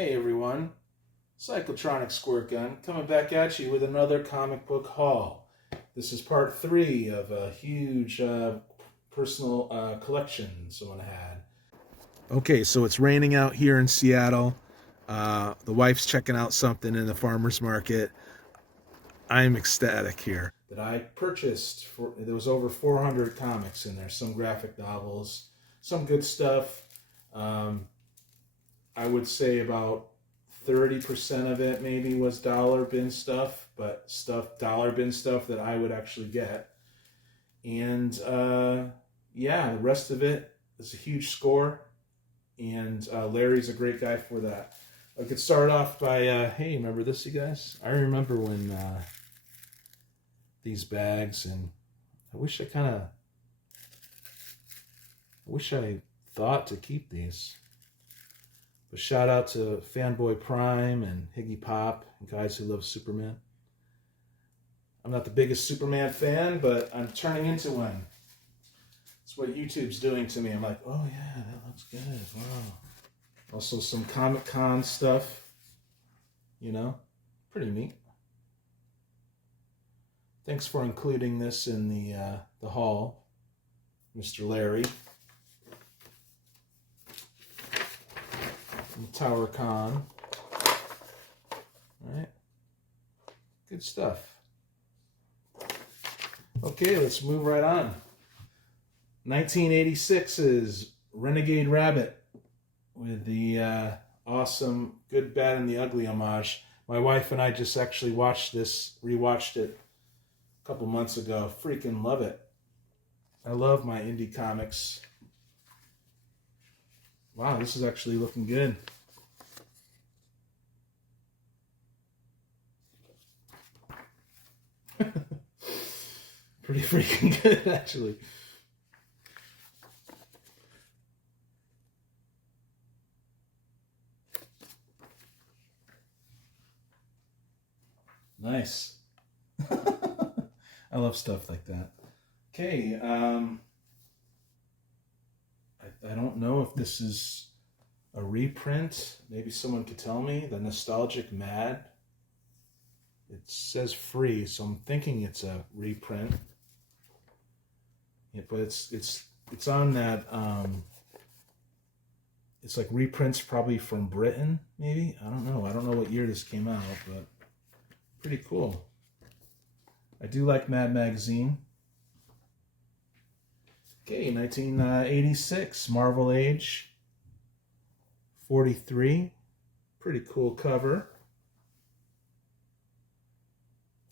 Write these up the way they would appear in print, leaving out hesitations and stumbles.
Hey everyone, Cyclotronic Squirt Gun coming back at you with another comic book haul. This is part 3 of a huge personal collection someone had. Okay, so it's raining out here in Seattle. The wife's checking out something in the farmer's market. I'm ecstatic here. That I purchased, there was over 400 comics in there, some graphic novels, some good stuff. I would say about 30% of it maybe was dollar bin stuff, but dollar bin stuff that I would actually get. And yeah, the rest of it is a huge score, and Larry's a great guy for that. I could start off by, hey, remember this, you guys? I remember when these bags, and I wish I thought to keep these. But shout out to Fanboy Prime and Higgy Pop and guys who love Superman. I'm not the biggest Superman fan, but I'm turning into one. That's what YouTube's doing to me. I'm like, oh yeah, that looks good. Wow. Also some Comic-Con stuff. You know, pretty neat. Thanks for including this in the haul, Mr. Larry. Tower Con. All right. Good stuff. Okay, let's move right on. 1986's Renegade Rabbit with the awesome Good, Bad, and the Ugly homage. My wife and I just actually rewatched it a couple months ago. Freaking love it. I love my indie comics. Wow, this is actually looking good. Pretty freaking good, actually. Nice. I love stuff like that. Okay, I don't know if this is a reprint. Maybe someone could tell me. The Nostalgic Mad. It says free, so I'm thinking it's a reprint. Yeah, but it's on that. It's like reprints probably from Britain, maybe. I don't know. I don't know what year this came out, but pretty cool. I do like Mad Magazine. Okay, 1986, Marvel Age 43. Pretty cool cover.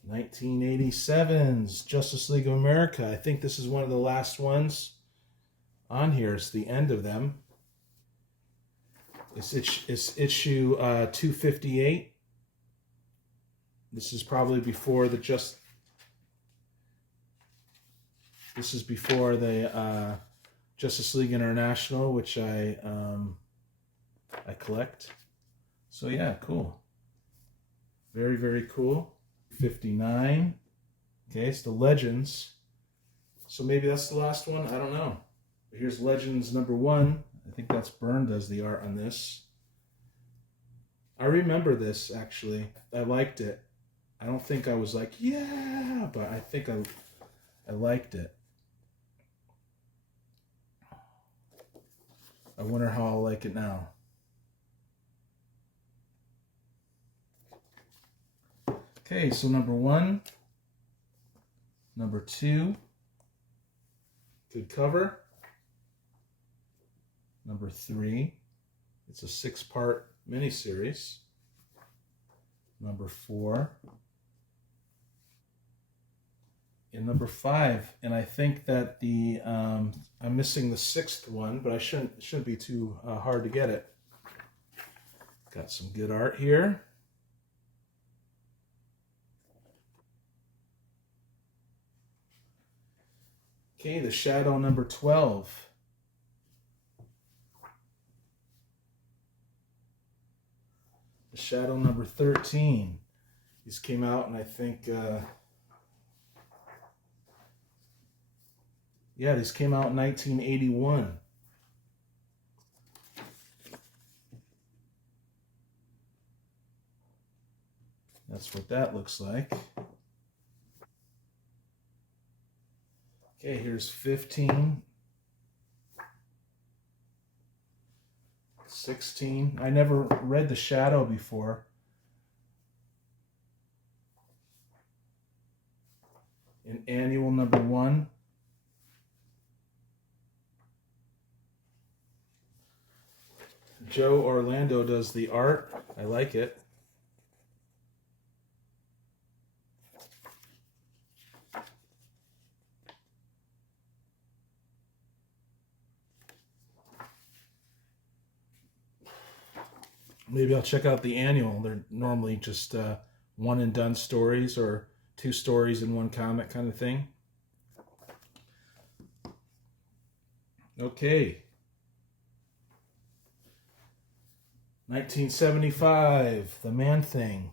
1987's Justice League of America. I think this is one of the last ones on here. It's the end of them. It's issue 258. This is probably before the Justice League International, which I collect. So yeah, cool. Very, very cool. 59. Okay, it's the Legends. So maybe that's the last one. I don't know. But here's Legends #1. I think that's Byrne does the art on this. I remember this, actually. I liked it. I don't think I was like, yeah, but I think I liked it. I wonder how I'll like it now. Okay, so #1, #2, good cover. #3, it's a 6-part miniseries. #4, and #5, and I think that I'm missing the 6th one, but it shouldn't be too hard to get it. Got some good art here. Okay, The Shadow #12. The Shadow #13. These came out, and I think, yeah, these came out in 1981. That's what that looks like. Okay, here's 15. 16. I never read the shadow before. In annual number 1. Joe Orlando does the art. I like it. Maybe I'll check out the annual. They're normally just one and done stories or 2 stories in one comic kind of thing. Okay. 1975, The Man-Thing.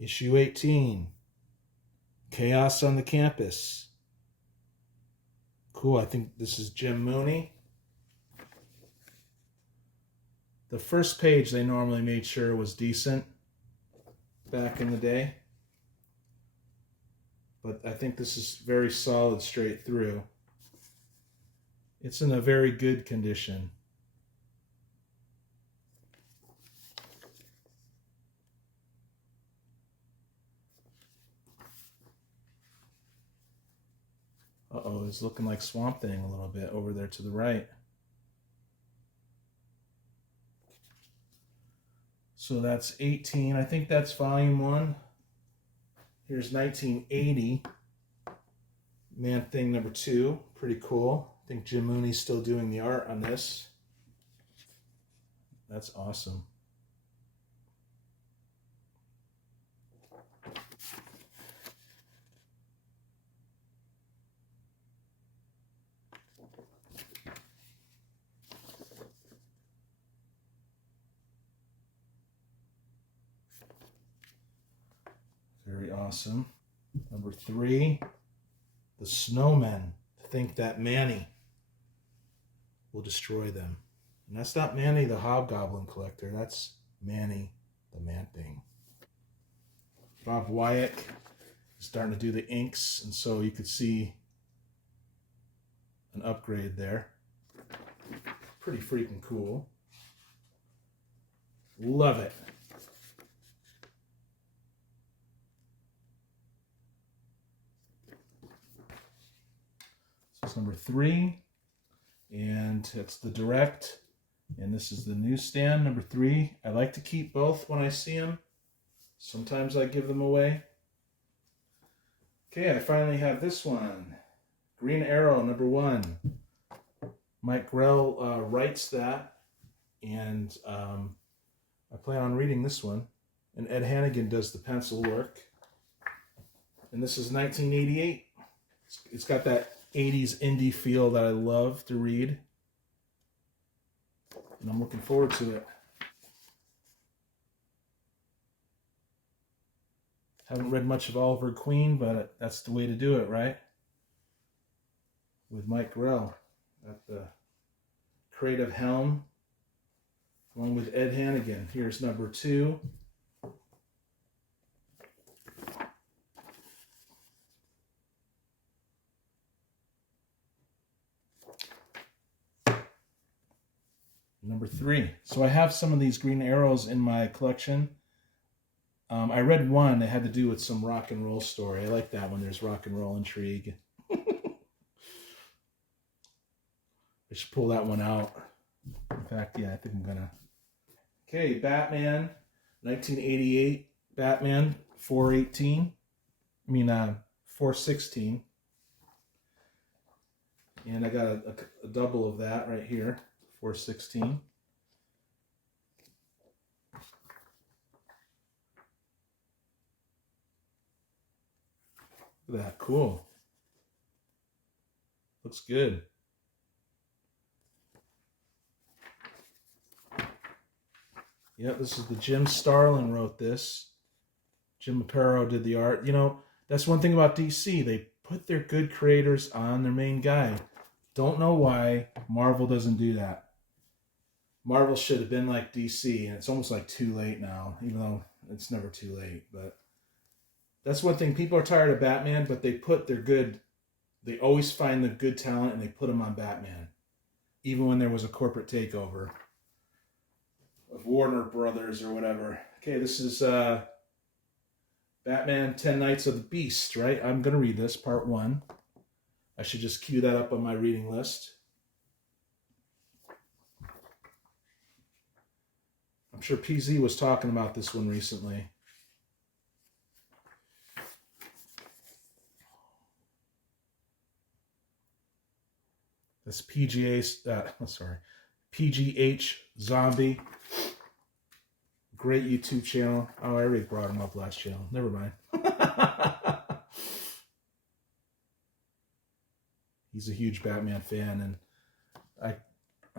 Issue 18. Chaos on the Campus. Cool, I think this is Jim Mooney. The first page they normally made sure was decent back in the day. But I think this is very solid straight through. It's in a very good condition. Uh-oh, it's looking like Swamp Thing a little bit over there to the right. So that's 18. I think that's volume 1. Here's 1980. Man-Thing number 2. Pretty cool. I think Jim Mooney's still doing the art on this. That's awesome. Very awesome. Number 3, the Snowmen think that Manny will destroy them. And that's not Manny the Hobgoblin Collector. That's Manny the Man-Thing. Bob Wyatt is starting to do the inks, and so you could see an upgrade there. Pretty freaking cool. Love it. So it's number 3, and it's the direct, and this is the newsstand, number 3. I like to keep both when I see them. Sometimes I give them away. Okay, I finally have this one. Green Arrow, number 1. Mike Grell writes that, and I plan on reading this one. And Ed Hannigan does the pencil work. And this is 1988. It's got that 80s indie feel that I love to read. And I'm looking forward to it. Haven't read much of Oliver Queen, but that's the way to do it, right? With Mike Grell at the creative helm, along with Ed Hannigan. Here's number 2. Number 3. So I have some of these Green Arrows in my collection. I read one that had to do with some rock and roll story. I like that when there's rock and roll intrigue. I should pull that one out. In fact, yeah, I think I'm gonna. Okay, Batman, 1988. Batman, 418. I mean, 416. And I got a double of that right here, 416. Look at that, cool. Looks good. Yep, this is the Jim Starlin wrote this. Jim Aparo did the art. You know, that's one thing about DC. They put their good creators on their main guy. Don't know why Marvel doesn't do that. Marvel should have been like DC, and it's almost like too late now, even though it's never too late. But that's one thing. People are tired of Batman, but they always find the good talent and they put them on Batman. Even when there was a corporate takeover of Warner Brothers or whatever. Okay, this is Batman 10 Nights of the Beast, right? I'm going to read this, part 1. I should just cue that up on my reading list. I'm sure PZ was talking about this one recently. This PGH Zombie. Great YouTube channel. Oh, I already brought him up last channel. Never mind. He's a huge Batman fan, and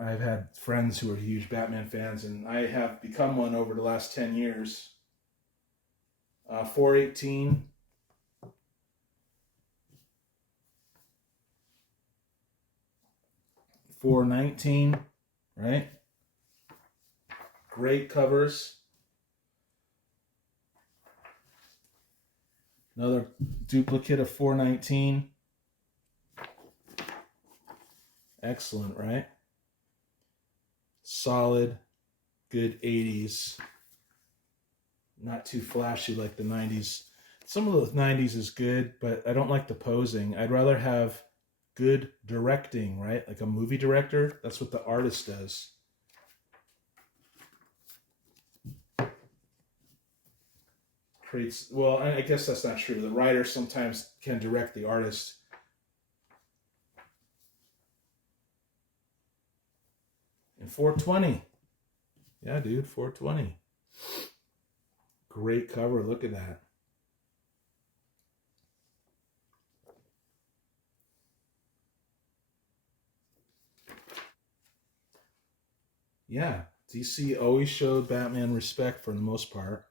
I've had friends who are huge Batman fans, and I have become one over the last 10 years. 418. $419, right? Great covers. Another duplicate of $419. Excellent, right? Solid, good 80s. Not too flashy like the 90s. Some of the 90s is good, but I don't like the posing. I'd rather have good directing, right? Like a movie director. That's what the artist does. Well, I guess that's not true. The writer sometimes can direct the artist. And 420. Yeah, dude, 420. Great cover. Look at that. Yeah, DC always showed Batman respect for the most part.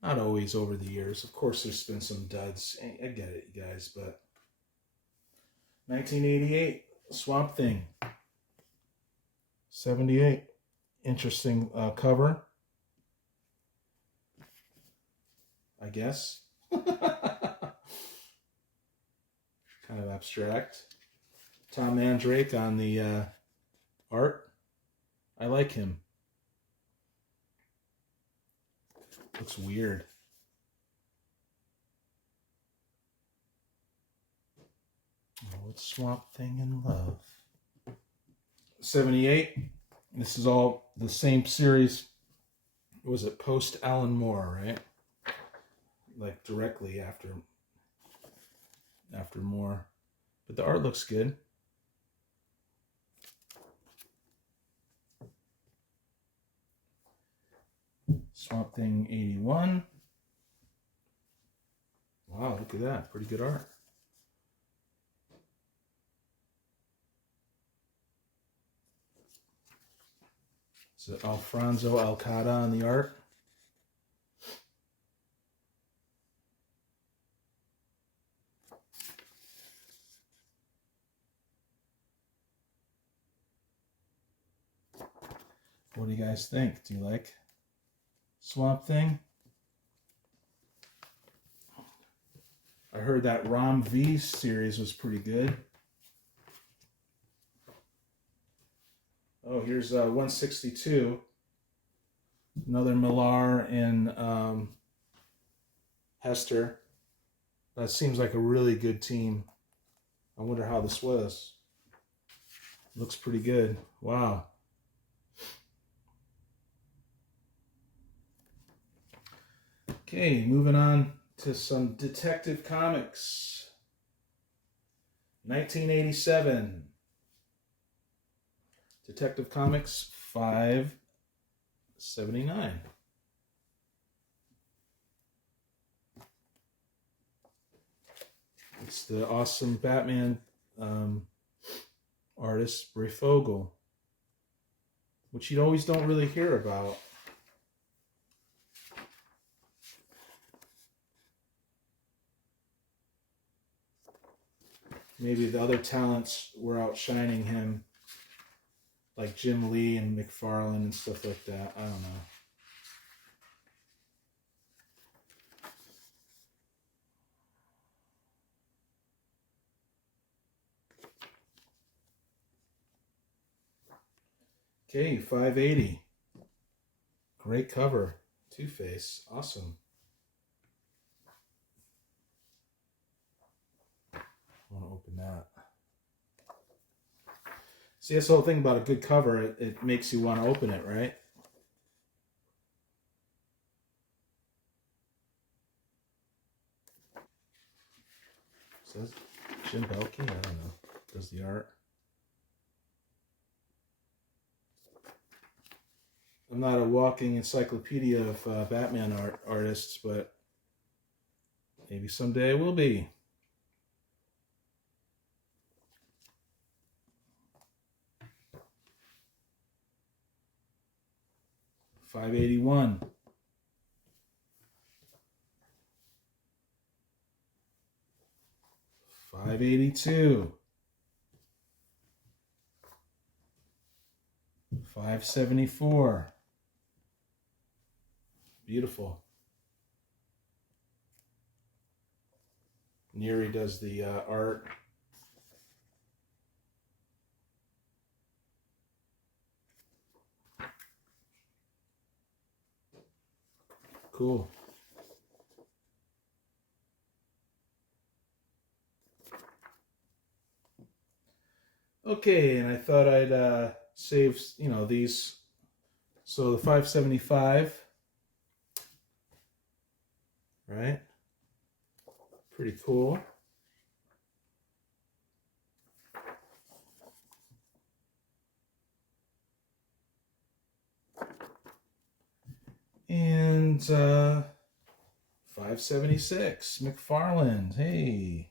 Not always over the years. Of course, there's been some duds. I get it, you guys, but 1988, Swamp Thing. 78, interesting cover, I guess. Kind of abstract. Tom Mandrake on the art. I like him. Looks weird. Oh, what's Swamp Thing in love? 78. This is all the same series. Was it post Alan Moore, right? Like directly after Moore. But the art looks good. Swamp Thing 81. Wow, look at that. Pretty good art. Is it Alfonso Alcada on the art? What do you guys think? Do you like Swamp Thing? I heard that Rom V series was pretty good. Oh, here's 162. Another Millar and Hester. That seems like a really good team. I wonder how this was. Looks pretty good. Wow. Okay, moving on to some Detective Comics. 1987. Detective Comics 579. It's the awesome Batman artist, Breyfogle, which you always don't really hear about. Maybe the other talents were outshining him like Jim Lee and McFarlane and stuff like that. I don't know. Okay, 580. Great cover. Two-Face. Awesome. I want to open that. See, that's the whole thing about a good cover. It makes you want to open it, right? Says Jim Belkey. I don't know. Does the art. I'm not a walking encyclopedia of Batman artists, but maybe someday I will be. $581. $582. $574. Beautiful. Neary does the art. Cool. Okay, and I thought I'd save, these. So the 575, right? Pretty cool. And 576, McFarlane. Hey.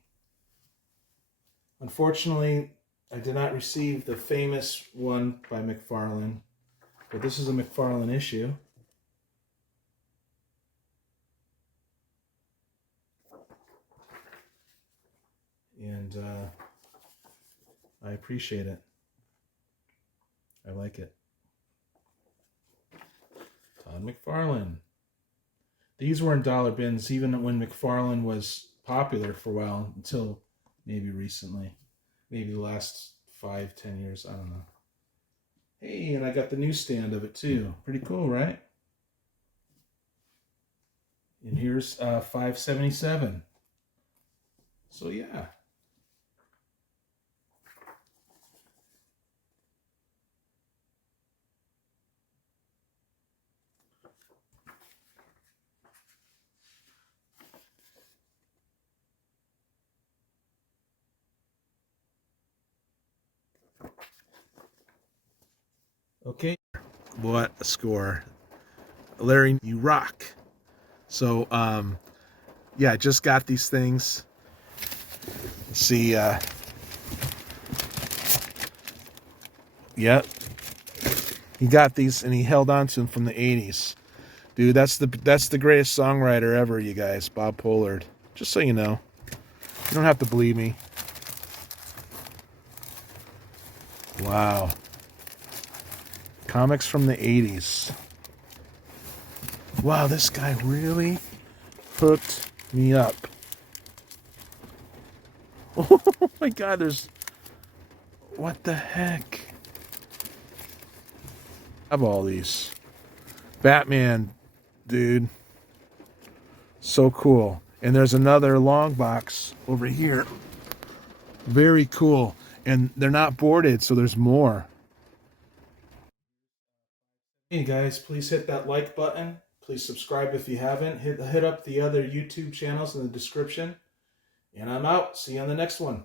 Unfortunately, I did not receive the famous one by McFarlane, but this is a McFarlane issue. And I appreciate it. I like it. Todd McFarlane. These were in dollar bins even when McFarlane was popular for a while, until maybe recently. Maybe the last 5-10 years. I don't know. Hey, and I got the newsstand of it too. Pretty cool, right? And here's 577. So yeah. Okay. What a score. Larry, you rock. So, yeah, I just got these things. See, yep. He got these and he held on to them from the 80s. Dude, that's the greatest songwriter ever, you guys. Bob Pollard. Just so you know. You don't have to believe me. Wow. Comics from the 80s. Wow, this guy really hooked me up. Oh my God, there's... What the heck? I have all these. Batman, dude. So cool. And there's another long box over here. Very cool. And they're not boarded, so there's more. Hey guys, please hit that like button. Please subscribe if you haven't. Hit up the other YouTube channels in the description. And I'm out. See you on the next one.